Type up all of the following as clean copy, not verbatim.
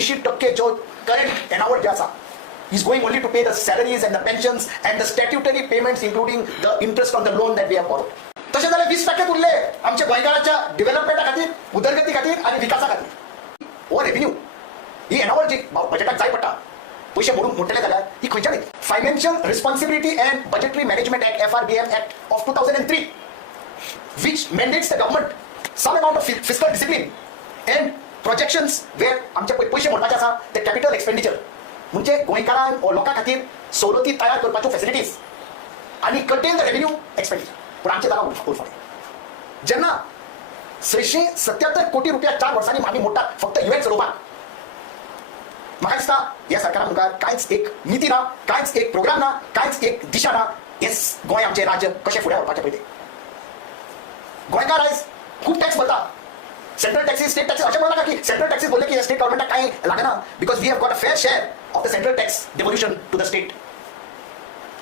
80% जो करंट एनावल जे आसा is going only to pay the salaries and the pensions and the statutory payments including the interest on the loan that we have borrowed. तसे जाल्यार 20% उरले आमच्या गोंयकाराच्या डेव्हलपमेंटा खातीर, उदरगती खातीर आणि विकासा खातीर. हो रेव्हेन्यू ही एनावल जी बजेटाक जाय पडटा पैसे मोडून मोडटले जाल्यार ही खंयच्यान येतली? Financial responsibility and budgetary management act FRBM Act of 2003 which mandates the government some amount of fiscal discipline and projections where आमचे पैसे मोडपाचे आसा ते कॅपिटल एक्सपेंडिचर म्हणजे गोंयकारांक व लोकां खातीर सवलती तयार करपाच्यो फॅसिलिटीज आणि कंटेन द रेव्हेन्यू एक्सपेंडिचर. पूण आमचे जाता उलफाटें. जेन्ना 677 कोटी रुपया 4 वर्सांनी आमी मोडटात फक्त इव्हेंट चलोवपाक, म्हाका दिसता ह्या सरकारा मुखार कांयच एक नीती ना, कांयच एक प्रोग्राम ना, कांयच एक दिशा ना. हें गोंय आमचें राज्य कशें फुडें व्हरपाचें पळय तें. गोंयकार आयज खूब टॅक्स भरता. सेंट्रल टॅक्सीस, स्टेट टॅक्सीस अशें म्हणनाका की सेंट्रल टॅक्सीस बोलले की स्टेट गव्हर्मेंटाक कांय लागना because we have got a fair share of the central tax devolution to the state.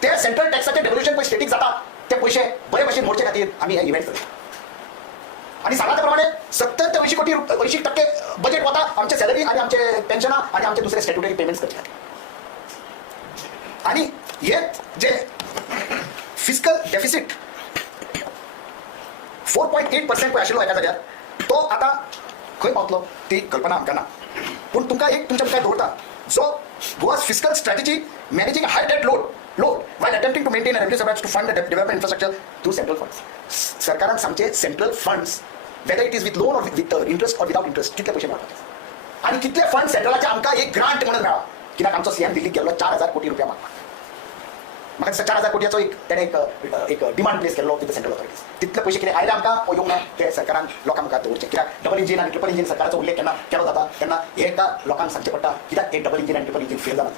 ते सेंट्रल टॅक्साचे डेव्होल्युशन पळय स्टेटीक जाता ते पयशे बरे भशेन मोडचे खातीर आमी हे इव्हेंट करता. आणि सांगा त्या प्रमाणे 70 ते 80% बजेट वता आमचे सॅलरी आणि आमचे पेन्शनां आणि आमचे दुसरे स्टॅट्युटरी पेमेंट्स करचे खातीर. आणि हे जे फिस्कल डेफिसीट 4.8% पळय आशिल्लो एका जाग्यार तो आता खंय पावतलो ती कल्पना आमकां ना. पूण तुमकां एक तुमच्या मुखार दवरता जो गोवा's fiscal strategy managing a high debt load while attempting to maintain a revenue surplus to fund the development infrastructure through central funds. सरकारान सांगचे central funds whether it is with loan or with interest or without interest कितले पयशे मेळटात आणि कितले fund सेंट्रलाचे आमकां एक grant म्हणून मेळ्ळा. कित्याक आमचो सीएम दिल्लीक गेल्लो 4000 कोटी रुपया मागपाक. म्हाका दिसता 4000 कोटयाचो तेणे एक डिमांड प्लेस केल्लो विथ सेंट्रल ऑथॉरिटीज. तितले पयशे कितें आयले आमकां वो येवंक ना ते सरकारान लोकां मुखार दवरचे. कित्याक डबल इंजीन आनी ट्रिपल इंजीन सरकाराचो उल्लेख केन्ना केलो जाता तेन्ना एका लोकांक सांगचे पडटा कित्याक एक डबल इंजीन आनी ट्रिपल इंजीन फेल जालां.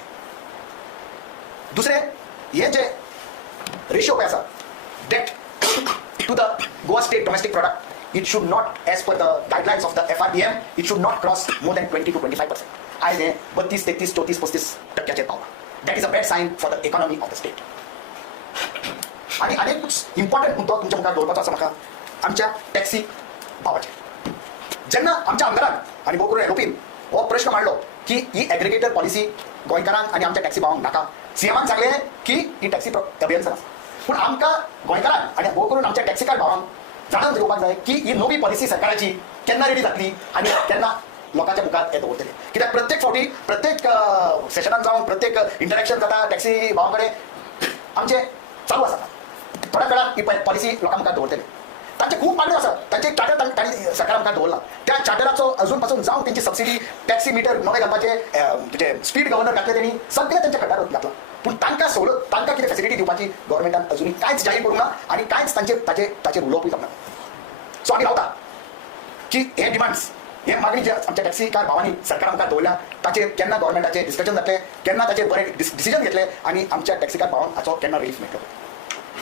दुसरें हे जे रेशियो पळय आसा debt to the Goa state domestic product it should not, as per the guidelines of the FRBM, it should not cross more than 20 to 25%. आज हे 32, 33, 34, 35% पावला. That is a bad sign for the economy of the state. आणि अनेक important मुद्दो तुमच्या मुखार दवरपाचो आसा म्हाका आमच्या टॅक्सी भावाचेर. जेन्ना आमच्या आमदारान आनी भोव करून एरोपीन हो प्रश्न मांडलो की ही एग्रिगेटर पॉलिसी गोंयकारांक आनी आमच्या टॅक्सी भावांक नाका. सीएमान सांगलें की ही टॅक्सी अभियंत्रण आसा. पूण आमकां गोंयकारांक आनी भोव करून आमच्या टॅक्सीकार भावांक जाणून घेवपाक जाय की ही नवी पॉलिसी सरकाराची केन्ना रेडी जातली आनी केन्ना लोकांच्या मुखार हे दवरतले. कित्याक प्रत्येक फावटी प्रत्येक सेशनान जावन प्रत्येक इंटरॅक्शन जाता टॅक्सी भावां कडेन आमचे चालू आसा. थोड्या वेळार ही पॉलिसी लोकां मुखार दवरतले. तांचे खूब मागण्यो आसात. तांचे चार्टर तांणी सरकारा मुखार दवरला. त्या चार्टराचो अजून पासून जावन तेंची सबसिडी टॅक्सी मिटर नवे घालपाचे म्हणजे स्पीड गव्हर्नर घातले तेणी सगळे तेंच्या खड्ड्यार घातला. पूण तांकां सवलत तांकां कितें फॅसिलिटी दिवपाची गव्हर्मेंटान अजुनूय कांयच जाहीर करूंक ना आनी कांयच ताचेर उलोवपूय जावना. सो आमी रावता की हे डिमांड्स हे मागणी जे आमच्या टॅक्सीकार भावांनी सरकारा मुखार दवरल्या ताचेर केन्ना गव्हर्मेंटाचें डिस्कशन जातलें, केन्ना ताचेर बरें डिसिजन घेतलें आनी आमच्या टॅक्सीकार भावांक हाचो केन्ना रिलीफ मेळटलो.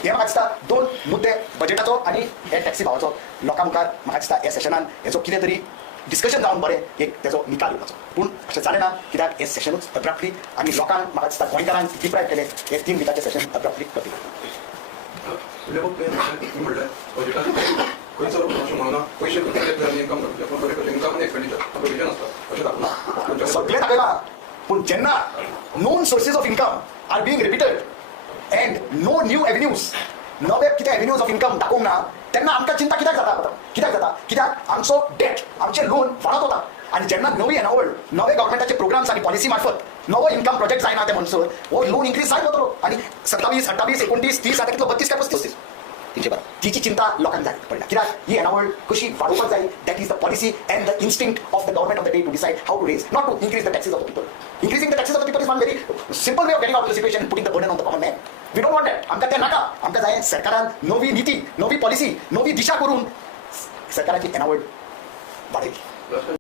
हे म्हाका दिसता 2 मुद्दे बजेटाचो आनी हे टॅक्सी भावाचो लोकां मुखार म्हाका दिसता ह्या सेशनान हेचो कितें तरी डिस्कशन जावन बरें एक तेचो निकाल येवपाचो. पूण अशें जालें ना कित्याक हे सेशनूच अब्रप्टली आनी लोकांक म्हाका दिसता गोंयकारांक डिप्रायव केलें हे 3 दिसाचें सेशन अब्रप्टली कपी. सगळे दाखयला पूण जेन्ना known sources of income are being repeated and no new avenues नवे कितें एव्हेन्यूज ऑफ इन्कम दाखोवंक ना तेन्ना आमकां चिंता कित्याक जाता कित्याक आमचो डेट आमचे लोन वाडत वता. आनी जेन्ना नवी एनावल नवे गव्हर्मेंटाचे प्रोग्राम्स आनी पॉलिसी मार्फत नवो इन्कम प्रोजेक्ट जायना ते म्हणसर हो लोन इन्क्रीज जायत वतलो आनी 27, 28, 29, 30 आता कितलो 32 काय 35 तिचे बरं तिची चिंता लोकांक जाय पडला. कित्याक ही एनावल कशी वाडोवपाक जाय that is the policy and the instinct of the government of the day to decide how to raise not to increase the taxes of the people. Increasing the taxes of the people is one very simple way of getting out of the situation and putting the burden on the common man. We don't want that. आमकां ते नाका. आमकां जाय सरकारान नवी नीती, नवी policy, नवी दिशा करून सरकाराची एनावल वाडयली.